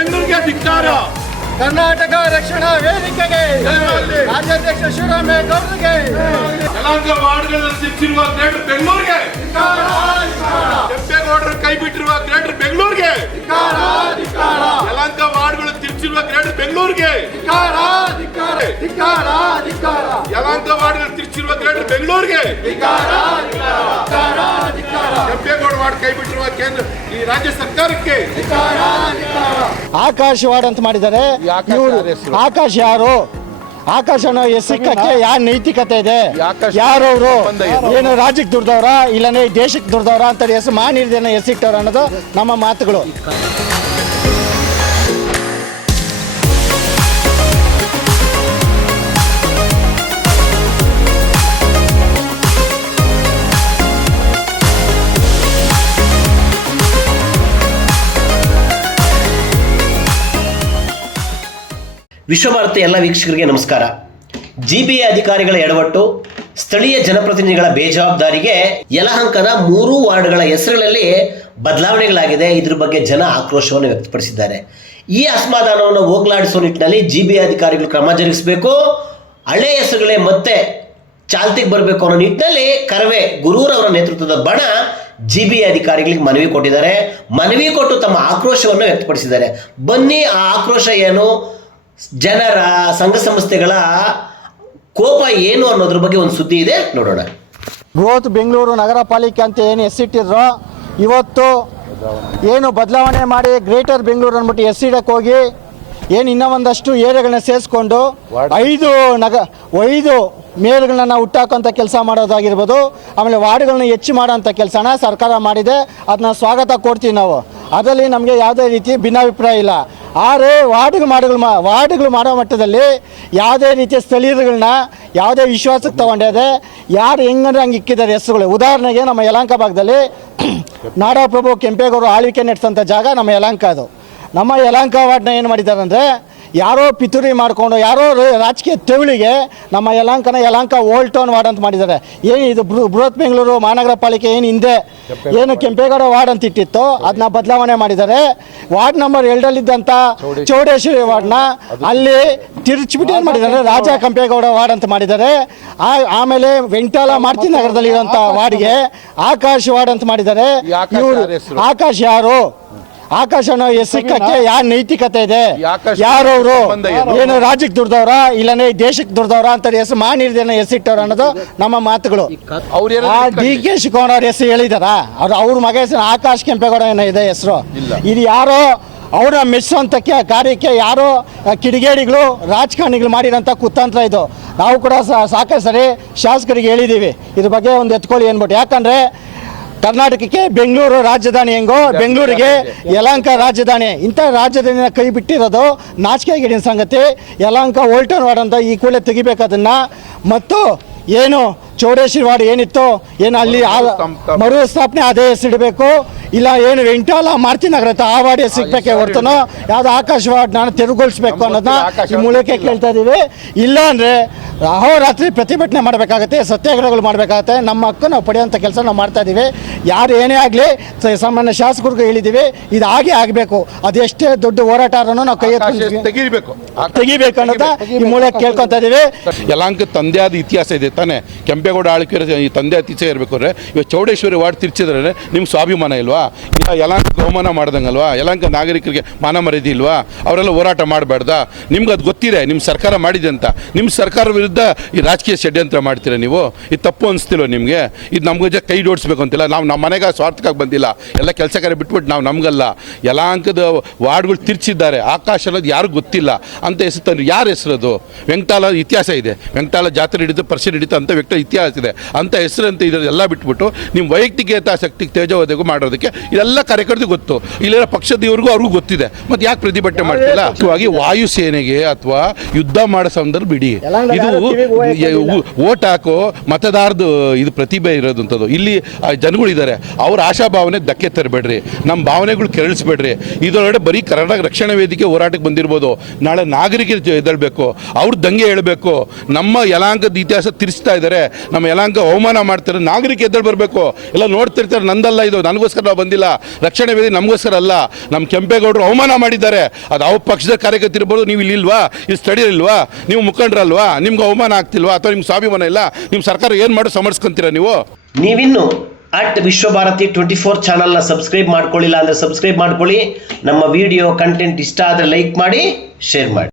ಬೆಂಗಳೂರಿಗೆ ಧಿಕ್ಕಾರ. ಕರ್ನಾಟಕ ರಕ್ಷಣಾ ವೇದಿಕೆಗೆ. ರಾಜ್ಯಾಧ್ಯಕ್ಷ ಶಿವರಾಮೇಗೌಡರಿಗೆ ಯಲಹಂಕ ವಾರ್ಡ್ಗಳಲ್ಲಿ ಸಿಕ್ಕಿರುವ ಗ್ರೇಟರ್ ಬೆಂಗಳೂರಿಗೆ. ಕೆಂಪೇಗೌಡರು ಕೈ ಬಿಟ್ಟಿರುವ ಗ್ರೇಟರ್ ಬೆಂಗಳೂರಿಗೆ. ಯಲಹಂಕ ವಾರ್ಡ್ಗಳು ತಿರ್ಚಿರುವ ಗ್ರೇಟರ್ ಬೆಂಗಳೂರಿಗೆ. ಯಲಹಂಕ ವಾರ್ಡ್ಗಳು ತಿರ್ಚಿರುವ ಗ್ರೇಟರ್ ಬೆಂಗಳೂರಿಗೆ. ಕೆಂಪೇಗೌಡ ವಾರ್ಡ್ ಕೈ ಬಿಟ್ಟಿರುವ ಕೇಂದ್ರ ಈ ರಾಜ್ಯ ಸರ್ಕಾರಕ್ಕೆ. ಧಿಕ್ಕಾರ, ಧಿಕ್ಕಾರ. ಆಕಾಶ್ ವಾರ್ಡ್ ಅಂತ ಮಾಡಿದ್ದಾರೆ ಆಕಾಶ ಆಕಾಶ್ ಯಾರು ಆಕಾಶ ಅನ್ನೋ ಹೆಸರಿಕಕ್ಕೆ ಯಾವ ನೈತಿಕತೆ ಇದೆ? ಯಾರವರು? ಏನು? ರಾಜ್ಯಕ್ಕೆ ದುಡ್ದವ್ರ? ಇಲ್ಲನೇ ದೇಶಕ್ಕೆ ದುಡ್ದವ್ರ? ಅಂತ ಹೆಸರು ಮಾನಿರ್ದೇನ ಹೆಸರಿಟ್ಟವ್ರ ಅನ್ನೋದು ನಮ್ಮ ಮಾತುಗಳು. ವಿಶ್ವಭಾರತಿ ಎಲ್ಲ ವೀಕ್ಷಕರಿಗೆ ನಮಸ್ಕಾರ. ಜಿಬಿಎ ಅಧಿಕಾರಿಗಳ ಎಡವಟ್ಟು, ಸ್ಥಳೀಯ ಜನಪ್ರತಿನಿಧಿಗಳ ಬೇಜವಾಬ್ದಾರಿಗೆ ಯಲಹಂಕದ ಮೂರು ವಾರ್ಡ್ಗಳ ಹೆಸರುಗಳಲ್ಲಿ ಬದಲಾವಣೆಗಳಾಗಿದೆ. ಇದ್ರ ಬಗ್ಗೆ ಜನ ಆಕ್ರೋಶವನ್ನು ವ್ಯಕ್ತಪಡಿಸಿದ್ದಾರೆ. ಈ ಅಸಮಾಧಾನವನ್ನು ಹೋಗಲಾಡಿಸುವ ನಿಟ್ಟಿನಲ್ಲಿ ಜಿಬಿಎ ಅಧಿಕಾರಿಗಳು ಕ್ರಮ ಜರುಗಿಸಬೇಕು. ಹಳೆ ಹೆಸರುಗಳೇ ಮತ್ತೆ ಚಾಲ್ತಿಗೆ ಬರಬೇಕು ಅನ್ನೋ ನಿಟ್ಟಿನಲ್ಲಿ ಕರವೇ ಗುರೂರವರ ನೇತೃತ್ವದ ಬಣ ಜಿ ಬಿ ಅಧಿಕಾರಿಗಳಿಗೆ ಮನವಿ ಕೊಟ್ಟಿದ್ದಾರೆ. ಮನವಿ ಕೊಟ್ಟು ತಮ್ಮ ಆಕ್ರೋಶವನ್ನು ವ್ಯಕ್ತಪಡಿಸಿದ್ದಾರೆ. ಬನ್ನಿ, ಆ ಆಕ್ರೋಶ ಏನು? ಜನರ ಸಂಘ ಸಂಸ್ಥೆಗಳ ಕೋಪ ಏನು ಅನ್ನೋದ್ರ ಬಗ್ಗೆ ಒಂದು ಸುದ್ದಿ ಇದೆ ನೋಡೋಣ. ಬೃಹತ್ ಬೆಂಗಳೂರು ನಗರ ಪಾಲಿಕೆ ಅಂತ ಏನು ಹೆಸರಿಟ್ಟಿರೋ ಇವತ್ತು ಏನು ಬದಲಾವಣೆ ಮಾಡಿ ಗ್ರೇಟರ್ ಬೆಂಗಳೂರು ಅಂದ್ಬಿಟ್ಟು ಹೆಸರಿಡಕ್ಕೆ ಹೋಗಿ ಏನು ಇನ್ನೂ ಒಂದಷ್ಟು ಏರಿಯಾಗಳನ್ನ ಸೇರಿಸ್ಕೊಂಡು ಐದು ನಗ ಐದು ಮೇಲ್ಗಳನ್ನ ಹುಟ್ಟಾಕೋಂಥ ಕೆಲಸ ಮಾಡೋದಾಗಿರ್ಬೋದು, ಆಮೇಲೆ ವಾರ್ಡ್ಗಳನ್ನ ಹೆಚ್ಚು ಮಾಡೋಂಥ ಕೆಲಸನ ಸರ್ಕಾರ ಮಾಡಿದೆ ಅದನ್ನ ಸ್ವಾಗತ ಕೊಡ್ತೀವಿ ನಾವು. ಅದರಲ್ಲಿ ನಮಗೆ ಯಾವುದೇ ರೀತಿ ಭಿನ್ನಾಭಿಪ್ರಾಯ ಇಲ್ಲ. ಆದರೆ ವಾರ್ಡ್ಗಳು ಮಾಡಗಳು ಮಾ, ವಾರ್ಡ್ಗಳು ಮಾಡೋ ಮಟ್ಟದಲ್ಲಿ ಯಾವುದೇ ರೀತಿಯ ಸ್ಥಳೀಯರುಗಳನ್ನ ಯಾವುದೇ ವಿಶ್ವಾಸಕ್ಕೆ ತಗೊಂಡಿದೆ ಯಾರು ಹೆಂಗಂದ್ರೆ ಹಂಗೆ ಇಕ್ಕಿದ್ದಾರೆ ಹೆಸರುಗಳು. ಉದಾಹರಣೆಗೆ ನಮ್ಮ ಯಲಹಂಕ ಭಾಗದಲ್ಲಿ ನಾಡಪ್ರಭು ಕೆಂಪೇಗೌಡರು ಆಳ್ವಿಕೆ ನಡೆಸೋಂಥ ಜಾಗ ನಮ್ಮ ಯಲಹಂಕ ಅದು. ನಮ್ಮ ಯಲಹಂಕ ವಾರ್ಡ್ನ ಏನು ಮಾಡಿದ್ದಾರೆ ಅಂದರೆ ಯಾರೋ ಪಿತೂರಿ ಮಾಡಿಕೊಂಡು ಯಾರೋ ರಾಜಕೀಯ ತೆವಳಿಗೆ ನಮ್ಮ ಯಲಹಂಕನ ಯಲಹಂಕ ಓಲ್ಡ್ ಟೌನ್ ವಾರ್ಡ್ ಅಂತ ಮಾಡಿದ್ದಾರೆ. ಏನು ಇದು ಬೃಹತ್ ಬೆಂಗಳೂರು ಮಹಾನಗರ ಪಾಲಿಕೆ ಏನು ಹಿಂದೆ? ಏನು ಕೆಂಪೇಗೌಡ ವಾರ್ಡ್ ಅಂತ ಇಟ್ಟಿತ್ತು ಅದನ್ನ ಬದಲಾವಣೆ ಮಾಡಿದ್ದಾರೆ. ವಾರ್ಡ್ ನಂಬರ್ ಎರಡಲ್ಲಿದ್ದಂಥ ಚೌಡೇಶ್ವರಿ ವಾರ್ಡ್ನ ಅಲ್ಲಿ ತಿರುಚಿಬಿಟ್ಟು ಏನು ಮಾಡಿದ್ದಾರೆ? ರಾಜ ಕೆಂಪೇಗೌಡ ವಾರ್ಡ್ ಅಂತ ಮಾಡಿದ್ದಾರೆ. ಆ- ಆಮೇಲೆ ವೆಂಕಟಾಲ ಮಾರ್ತಿ ನಗರದಲ್ಲಿ ಇರುವಂಥ ವಾರ್ಡ್ಗೆ ಆಕಾಶ್ ವಾರ್ಡ್ ಅಂತ ಮಾಡಿದ್ದಾರೆ. ಇವರು ಆಕಾಶ್ ಯಾರು? ಆಕಾಶ ಸಿಕ್ಕಕ್ಕೆ ಯಾರ ನೈತಿಕತೆ ಇದೆ? ಯಾರವರು? ಏನು? ರಾಜ್ಯಕ್ಕೆ ದುಡ್ದವ್ರ? ಇಲ್ಲನೇ ದೇಶಕ್ಕೆ ದುಡ್ದವ್ರ ಅಂತ ಹೆಸರು ಮಾನಿರ್ದೇನ ಹೆಸರಿಟ್ಟವ್ರ ಅನ್ನೋದು ನಮ್ಮ ಮಾತುಗಳು. ಆ ಡಿ ಕೆ ಶಿವಕುಮಾರ್ ಅವ್ರ ಹೆಸರು ಹೇಳಿದಾರ? ಅವ್ರು ಅವ್ರ ಮಗ ಹೆಸರು ಆಕಾಶ್ ಕೆಂಪೇಗೌಡ ಏನೋ ಇದೆ ಹೆಸರು. ಇದು ಯಾರೋ ಅವರ ಮೆಚ್ಚುವಂಥ ಕಾರ್ಯಕ್ಕೆ ಯಾರೋ ಕಿಡಿಗೇಡಿಗಳು ರಾಜಕಾರಣಿಗಳು ಮಾಡಿರೋಂಥ ಕುತಂತ್ರ ಇದು. ನಾವು ಕೂಡ ಸಾ- ಸಾಕಷ್ಟು ಸರಿ ಶಾಸಕರಿಗೆ ಹೇಳಿದ್ದೀವಿ ಇದ್ರ ಬಗ್ಗೆ ಒಂದು ಎತ್ಕೊಳ್ಳಿ ಅಂದ್ಬಿಟ್ಟು ಯಾಕಂದರೆ ಕರ್ನಾಟಕಕ್ಕೆ ಬೆಂಗಳೂರು ರಾಜಧಾನಿ ಹೆಂಗೋ ಬೆಂಗಳೂರಿಗೆ ಯಲಹಂಕ ರಾಜಧಾನಿ. ಇಂಥ ರಾಜಧಾನಿನ ಕೈ ಬಿಟ್ಟಿರೋದು ನಾಚಿಕೆಗೇಡಿನ ಸಂಗತಿ. ಯಲಹಂಕ ಓಲ್ಟನ್ ವಾರ್ಡ್ ಅಂತ ಈ ಕೂಡಲೇ ತೆಗಿಬೇಕು ಅದನ್ನು ಮತ್ತು ಏನು ಚೌಡೇಶ್ವರಿ ವಾರ್ಡ್ ಏನಿತ್ತು ಏನು ಅಲ್ಲಿ ಮರು ಸ್ಥಾಪನೆ ಅದೇ ಹೆಸರಿಡಬೇಕು ಇಲ್ಲ ಏನು ವೆಂಟಾಲ ಮಾರ್ತಿ ನಗರ ಆ ವಾರ್ಡ್ ಸಿಗ್ಬೇಕೆ ಹೊರ್ತನೋ ಯಾವ್ದು ಆಕಾಶ ವಾರ್ಡ್ ನಾನು ತೆರವುಗೊಳಿಸ್ಬೇಕು ಅನ್ನೋದನ್ನ ಈ ಮೂಲಕ ಕೇಳ್ತಾ ಇದ್ದೀವಿ ಇಲ್ಲ ಅಂದರೆ ಅಹೋರಾತ್ರಿ ಪ್ರತಿಭಟನೆ ಮಾಡಬೇಕಾಗತ್ತೆ ಸತ್ಯಾಗ್ರಹಗಳು ಮಾಡಬೇಕಾಗತ್ತೆ. ನಮ್ಮ ಹಕ್ಕು ನಾವು ಪಡೆಯುವಂಥ ಕೆಲಸ ನಾವು ಮಾಡ್ತಾ ಇದ್ದೀವಿ ಯಾರು ಏನೇ ಆಗಲಿ ಸಾಮಾನ್ಯ ಶಾಸಕರಿಗೂ ಹೇಳಿದ್ದೀವಿ ಇದು ಹಾಗೆ ಆಗಬೇಕು. ಅದೆಷ್ಟೇ ದೊಡ್ಡ ಹೋರಾಟನೂ ನಾವು ಕೈ ತೆಗಿಬೇಕು? ತೆಗಿಬೇಕು ಅನ್ನೋದ ಈ ಮೂಲಕ ಕೇಳ್ಕೊತಾ ಇದ್ದೀವಿ ಯಲಾಂಕ ತಂದೆ ಆದ ಇತಿಹಾಸ ಇದೆ ತಾನೆ. ಕೆಂಪೇಗೌಡ ಆಳ್ಕೆ ಈ ತಂದೆ ಅತಿಚೆ ಇರಬೇಕು ಅಂದ್ರೆ ಇವಾಗ ಚೌಡೇಶ್ವರಿ ವಾರ್ಡ್ ತಿರ್ಚಿದ್ರೆ ನಿಮ್ಗೆ ಸ್ವಾಭಿಮಾನ ಇಲ್ವಾ? ಇಲ್ಲ ಯಲಾಂಕ ಬಹುಮಾನ ಮಾಡ್ದಂಗಲ್ವಾ? ಯಲಾಂಕ ನಾಗರಿಕರಿಗೆ ಮಾನ ಮರ್ಯಾದೆ ಇಲ್ವಾ? ಅವರೆಲ್ಲ ಹೋರಾಟ ಮಾಡಬಾರ್ದ? ನಿಮ್ಗೆ ಅದು ಗೊತ್ತಿದೆ ನಿಮ್ಮ ಸರ್ಕಾರ ಮಾಡಿದೆ ಅಂತ. ನಿಮ್ಮ ಸರ್ಕಾರ ವಿರುದ್ಧ ಈ ರಾಜಕೀಯ ಷಡ್ಯಂತ್ರ ಮಾಡ್ತೀರಾ ನೀವು? ಇದು ತಪ್ಪು ಅನಿಸ್ತಿಲ್ವ ನಿಮಗೆ? ಇದು ನಮ್ಗೆ ಕೈ ಜೋಡಿಸ್ಬೇಕು ಅಂತಿಲ್ಲ. ನಾವು ನಮ್ಮ ಮನೆಗೆ ಸ್ವಾರ್ಥಕ್ಕಾಗಿ ಬಂದಿಲ್ಲ. ಎಲ್ಲ ಕೆಲಸ ಕಾರ್ಯ ಬಿಟ್ಬಿಟ್ಟು ನಾವು ನಮಗಲ್ಲ. ಯಲಾಂಕದ ವಾರ್ಡ್ಗಳು ತಿರ್ಚಿದ್ದಾರೆ. ಆಕಾಶ ಅನ್ನೋದು ಯಾರಿಗೂ ಗೊತ್ತಿಲ್ಲ. ಅಂತ ಹೆಸರು ಯಾರ ಅದು? ವೆಂಕಟಾಲ ಇತಿಹಾಸ ಇದೆ. ವೆಂಕಟಾಲ ಜಾತ್ರೆ ಹಿಡಿದು ಪರಿಷತ್ ಹಿಡಿತು ಅಂತ ವ್ಯಕ್ತ ಇತಿಹಾಸ ಅಂತ ಹೆಸರಂತೆ ಅಂತ ಇದೆಲ್ಲ ಬಿಟ್ಬಿಟ್ಟು ನಿಮ್ಮ ವೈಯಕ್ತಿಕ ಹಿತಾಸಕ್ತಿ ತೇಜೋವಧೆಗೂ ಮಾಡೋದಕ್ಕೆ ಇದೆಲ್ಲ ಕಾರ್ಯಕರ್ತರಿಗೆ ಗೊತ್ತು. ಇಲ್ಲಿರೋ ಪಕ್ಷದ ಇವ್ರಿಗೂ ಅವ್ರಿಗೂ ಗೊತ್ತಿದೆ. ಮತ್ತೆ ಯಾಕೆ ಪ್ರತಿಭಟನೆ ಮಾಡ್ತಿಲ್ಲ? ಮುಖ್ಯವಾಗಿ ವಾಯುಸೇನೆಗೆ ಅಥವಾ ಯುದ್ಧ ಮಾಡೋ ಸಂದರ್ಭ ಬಿಡಿ. ಇದು ಓಟ್ ಹಾಕೋ ಮತದಾರದು ಇದು ಪ್ರತಿಭೆ ಇರೋದಂಥದ್ದು. ಇಲ್ಲಿ ಜನಗಳಿದ್ದಾರೆ ಅವ್ರ ಆಶಾಭಾವನೆ ಧಕ್ಕೆ ತರಬೇಡ್ರಿ. ನಮ್ಮ ಭಾವನೆಗಳು ಕೆರಳಿಸ್ಬೇಡ್ರಿ. ಇದರೊಳಗಡೆ ಬರೀ ಕರ್ನಾಟಕ ರಕ್ಷಣಾ ವೇದಿಕೆ ಹೋರಾಟಕ್ಕೆ ಬಂದಿರ್ಬೋದು. ನಾಳೆ ನಾಗರಿಕರು ಎದ್ದೇಳಬೇಕು. ಅವ್ರ ದಂಗೆ ಹೇಳಬೇಕು. ನಮ್ಮ ಯಲಾಂಗದ ಇತಿಹಾಸ ತಿರ್ಸ್ತಾ ಇದ್ದಾರೆ ನಮ್ಮ ಯಲಾಂಕ ಅವಮಾನ ಮಾಡ್ತಾರೆ ನಾಗರಿಕ ಎದ್ದೇಳಿ ಬರಬೇಕು. ಎಲ್ಲ ನೋಡ್ತಿರ್ತಾರೆ, ನಂದಲ್ಲ ಇದು, ನನಗೋಸ್ಕರ ನಾವು ಬಂದಿಲ್ಲ. ರಕ್ಷಣೆ ವೇದಿ ನಮಗೋಸ್ಕರ ಅಲ್ಲ. ನಮ್ಮ ಕೆಂಪೇಗೌಡರು ಅವಮಾನ ಮಾಡಿದ್ದಾರೆ. ಅದು ಯಾವ ಪಕ್ಷದ ಕಾರ್ಯಕರ್ತರು ಇರ್ಬೋದು, ನೀವು ಇಲ್ಲಿ ಇಲ್ವಾ? ಇಲ್ಲಿ ಸ್ಟಡಿ ಇಲ್ವಾ? ನೀವು ಮುಖಂಡರಲ್ವಾ? ನಿಮ್ಗೆ ಅವಮಾನ ಆಗ್ತಿಲ್ವಾ? ಅಥವಾ ನಿಮ್ಗೆ ಸ್ವಾಭಿಮಾನ ಇಲ್ಲ? ನಿಮ್ಮ ಸರ್ಕಾರ ಏನು ಮಾಡೋ ಸಮರ್ಸ್ಕೊಂತೀರಾ ನೀವು? ನೀವಿನ್ನು ಅಟ್ ವಿಶ್ವಭಾರತಿ ಟ್ವೆಂಟಿ ಫೋರ್ ಚಾನಲ್ನ ಸಬ್ಸ್ಕ್ರೈಬ್ ಮಾಡ್ಕೊಳ್ಳಿಲ್ಲ ಅಂದರೆ ಸಬ್ಸ್ಕ್ರೈಬ್ ಮಾಡ್ಕೊಳ್ಳಿ. ನಮ್ಮ ವಿಡಿಯೋ ಕಂಟೆಂಟ್ ಇಷ್ಟ ಆದರೆ ಲೈಕ್ ಮಾಡಿ ಶೇರ್ ಮಾಡಿ.